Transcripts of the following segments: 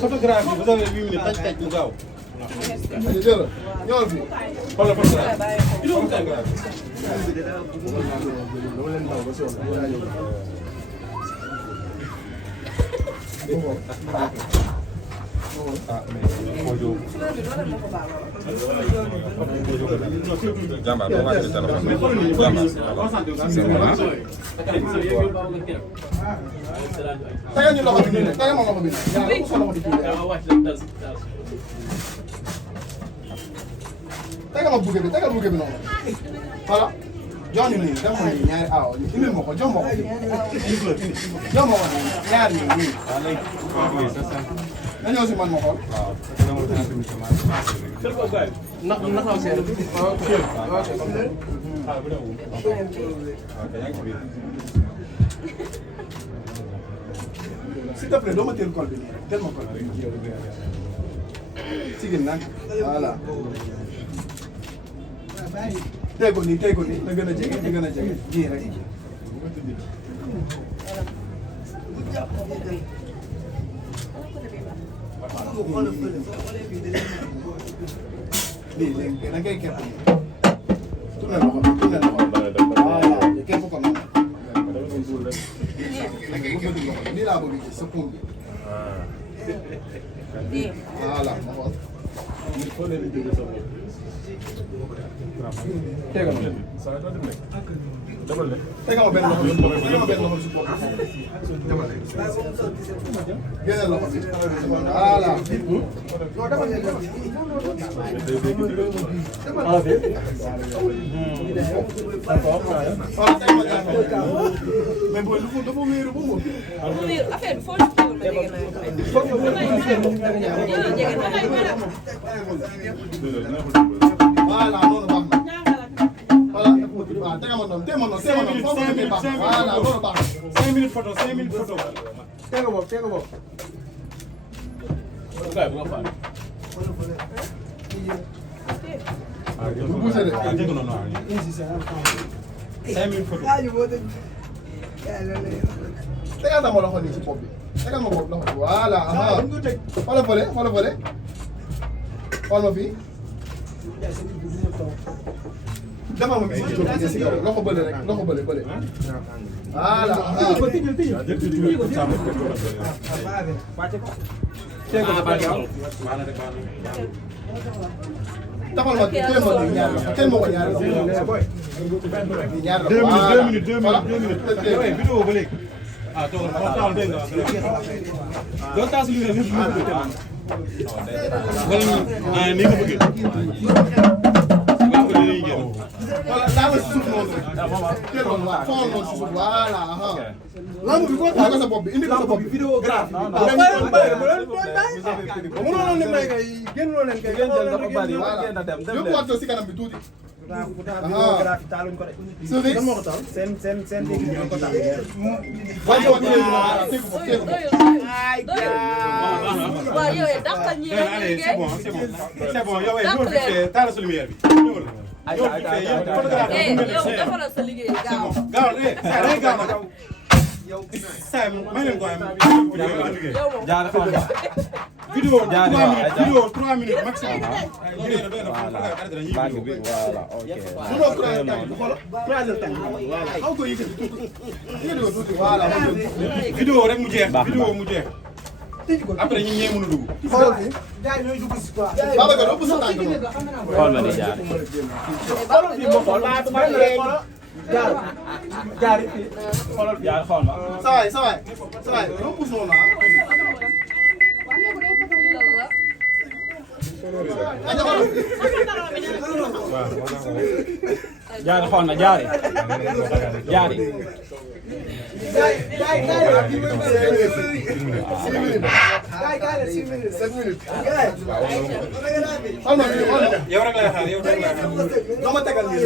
Photographie, vous avez 8 minutes, taj mu gaaw. Ñëwal fi. Xoolal Jàmbaar boo wàccee téléphone bi jàmbaar c'est bon tegal ñu loxo bi nii tegal ma loxo bi nii tegal ma buge bi tegal buge bi noonu voilà jox ñu nii def ma nii ñaari aw indil ma ko jox ma ko jox ma ko ñaari nii na ñëw si man ma xool s'il te plaît doo ma teel col bi nii rek teel ma col bi sigil nag voilà tey ko nii na gën a jege na gën a jege nii rek lii léegi da ngay képp tourné loxo voilà képp ko noonu lii laa bëgg gis sa pont bi voilà ma xool tegal ma tegal ma benn loxo si bopp génneel loxo bi voilà mais booy dafa wéeru ba mu affaire bi foo ñu voilà loolu baax na voilà waaw tegal ma noonu tegal ma noonu foofu la baax voilà loolu baax na 5 minutes photo 5 minutes photo. tega boobu tega boobu bu bougé de 5 minutes photo. tegal na ma loxo nii ci bopp bi tegal ma bopp loxo bi voilà aha xoolal fële xoolal fële xool ma fii defal ma fii si kaw loxo bële rek loxo bële voilà aha tapal ma teel ma nii ñaar teel ma ko ñaar ñaar 2 minutes vidéo ba léegi. ah toog na waxtaan dégg nga. doo taas lu ne lépp lu ko wala ni nga bëggee. waaw ko dañuy génn. voilà daa ma si suuf noonu rek. teel ma waaw foofu noonu si suuf voilà aha lamb bi ko taal sa bopp bi indi ko sa bopp bi vidéo grave mënoon ne may kay génnuloo leen kay yóbbu waat si kanam bi tuuti seen waaw yow dàqal ñi allez c'est bon yow ñëwal fii taal sa lumière bi yow defaral sa liggéey gaaw gaaw gaaw saa may leen ko am vidéo 3 minutes maximum. vidéo rek mu jeex vidéo mu jeex après ñi ñee mën a dugg. xool ma di jaar. jaar xool ma. sa waay doo pousse noonu ah. jaari xool na jaari jaari yow rek lay xaar yow rek lay xaar dama tegal ni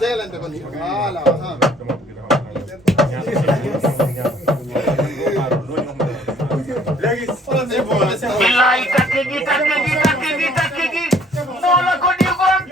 jegalante ko ni voilà léegi billahi takki gi moo la ko digoon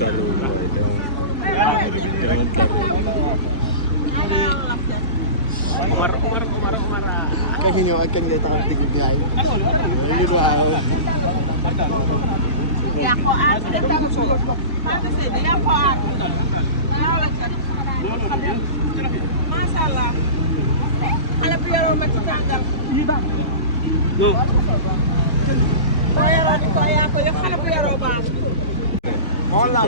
Kayak ñëw ak kañ lay taxaw digg gaay yi waaw yaa ko aar de tam ko yaa ko aar masha Allah xale bu yoroo ma ci tàngal ko yoroo di ko yaa ko yo xale bu yoroo baax wala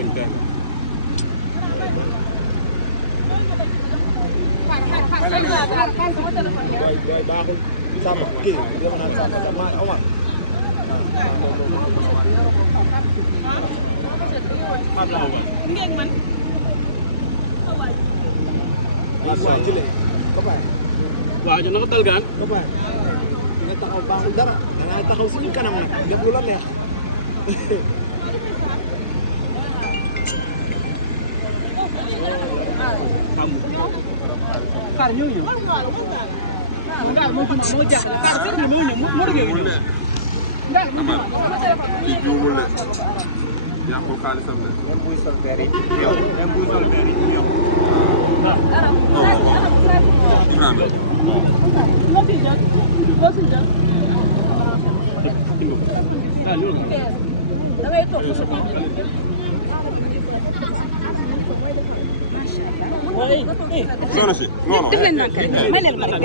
sama kii dia menang sama Omar ngeen man waa jëlee Kopa waaw ñu nako dal gaan Kopa nga taxaw baaxul dara da nga taxaw suñu kanam nag def lu la neex xaar ñëw ndaal moo jax xaar fi ñu ñëw mo dëgg ndaal di juumul de ñàkkul xaalisam de même buy sol verre yi yow même buy sol verre yi yow damay toog sa soxna si non def leen nànk rek may leen ma rek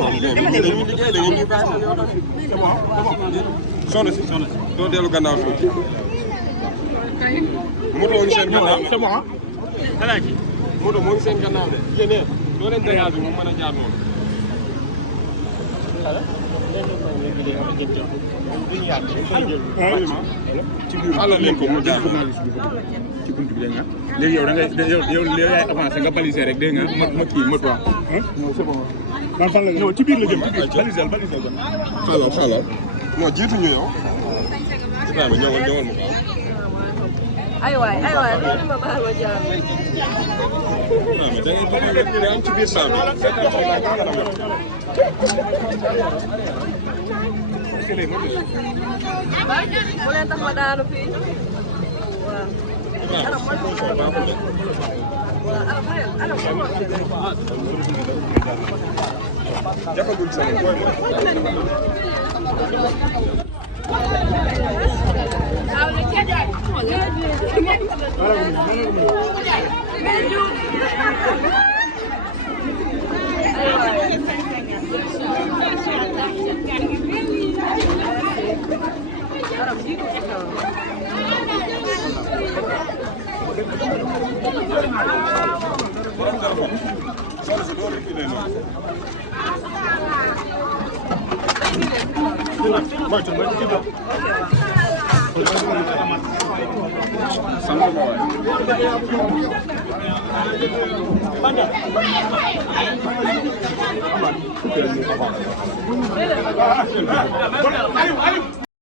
soxna si doo dellu gannaaw tuuti moto ngi seen gannaaw c'est bon alaaji moto moo ngi seen gannaaw de yéen doo leen dégage bi mu mën a jaar noonu alal leen ko mu jaar ci buntu bi dégg nga léegi yow da ngay yow yaay avancé nga balisé rek dégg nga ma kii ma toi non c'est bon man fan la ñëw ci biir la jëm balisel ba xalal non jiitu ñu yow Ibrahima ñëwal ma ko ay waay loolu ma baal ma jaar Ibrahima da ngay taxaw rek ñu am ci biir salle mu leen tax ma daanu fii jàppagul sama boy